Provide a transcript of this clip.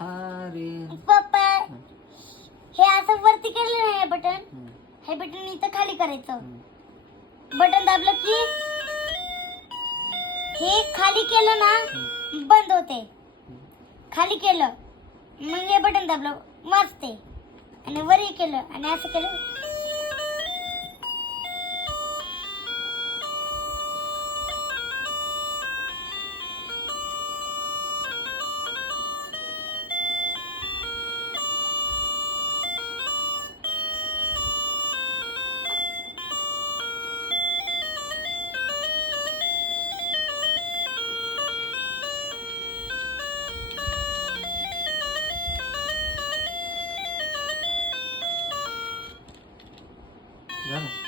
अरे पप्पा हे असं वरती केलं ना हे बटन इथं खाली करायचं. बटन दाबलं की हे खाली केलं ना बंद होते. खाली केलं मग हे बटन दाबलं वाजते आणि वरही केलं आणि असं केलं. झालं